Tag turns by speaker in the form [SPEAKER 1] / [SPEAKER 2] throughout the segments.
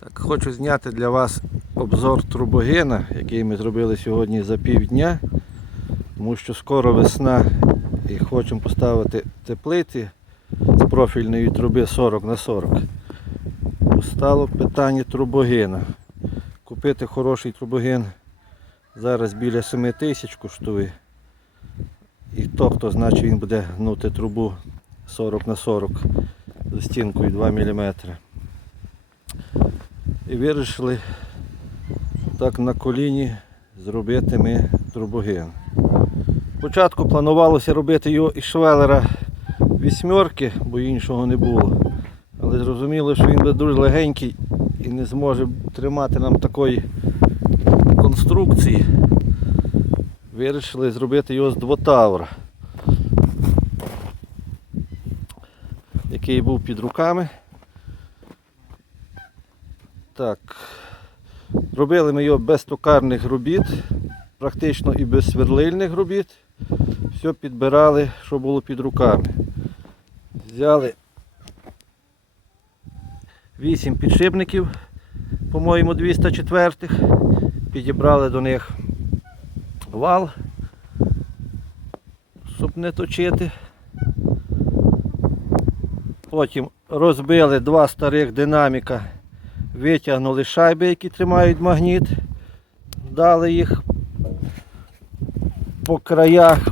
[SPEAKER 1] Так, хочу зняти для вас обзор трубогена, який ми зробили сьогодні за півдня, тому що скоро весна і хочемо поставити теплиці з профільної труби 40 на 40. Постало питання трубогена. Купити хороший трубоген зараз біля 7 тисяч коштує. І то, хто значить він буде гнути трубу 40 на 40 з стінкою 2 мм. І вирішили так на коліні зробити ми трубоген. Спочатку планувалося робити його із швелера вісьмерки, бо іншого не було. Але зрозуміло, що він буде дуже легенький і не зможе тримати нам такої конструкції. Вирішили зробити його з двотавра, який був під руками. Так. Робили ми його без токарних робіт, практично і без сверлильних робіт. Все підбирали, що було під руками. Взяли 8 підшипників, по-моєму, 204 підібрали до них вал, щоб не точити. Потім розбили два старих динаміка, витягнули шайби, які тримають магніт, дали їх по краях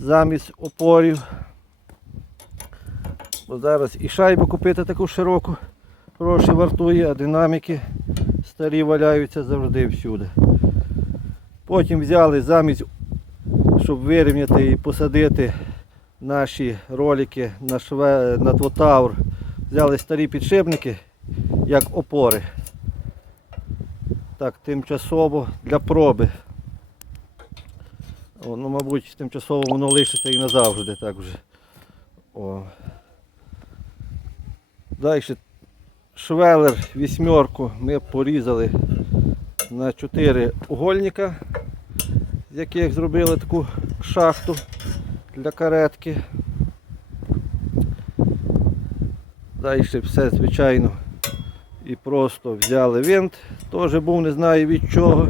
[SPEAKER 1] замість опорів. Бо зараз і шайбу купити таку широку гроші вартує, а динаміки старі валяються завжди всюди. Потім взяли замість, щоб вирівняти і посадити наші ролики на, шве, на двотавр, взяли старі підшипники як опори. Так, тимчасово для проби. О, ну, мабуть, тимчасово воно лишиться і назавжди так вже. О. Далі швелер вісьмерку ми порізали на 4 угольника, з яких зробили таку шахту для каретки. Далі все, звичайно, і просто взяли винт, теж був не знаю від чого.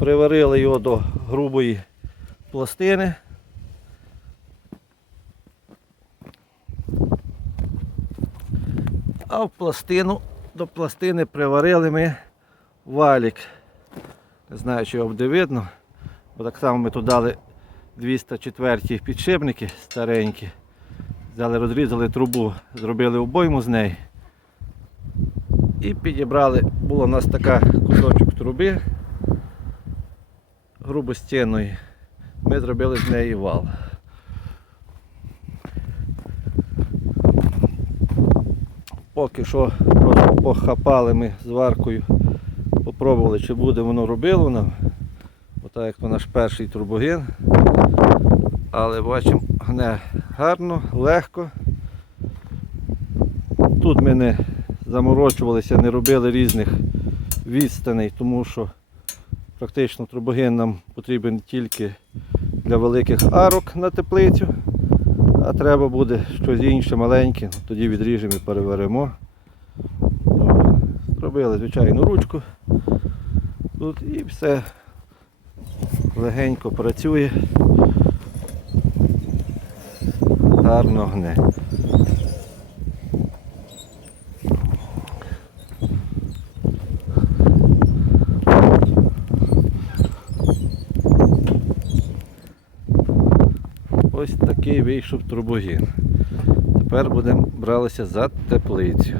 [SPEAKER 1] Приварили його до грубої пластини. А в пластину, до пластини приварили ми валік. Не знаю, чи його буде видно, бо так само ми тут дали 204 підшипники старенькі. Взяли, розрізали трубу, зробили обойму з неї. І підібрали, була у нас така кусочок труби грубостінної. Ми зробили з неї вал. Поки що просто похапали ми зваркою, попробували, чи буде воно робило нам. Отак як то наш перший турбоген. Але бачимо, гне гарно, легко. Тут ми не заморочувалися, не робили різних відстаней, тому що практично турбоген нам потрібен тільки для великих арок на теплицю. А треба буде щось інше маленьке, тоді відріжемо і переверемо. О, Зробили звичайну ручку. Тут і все легенько працює. Гарно гне. Ось такий вийшов трубогін. Тепер будемо бралися за теплицю.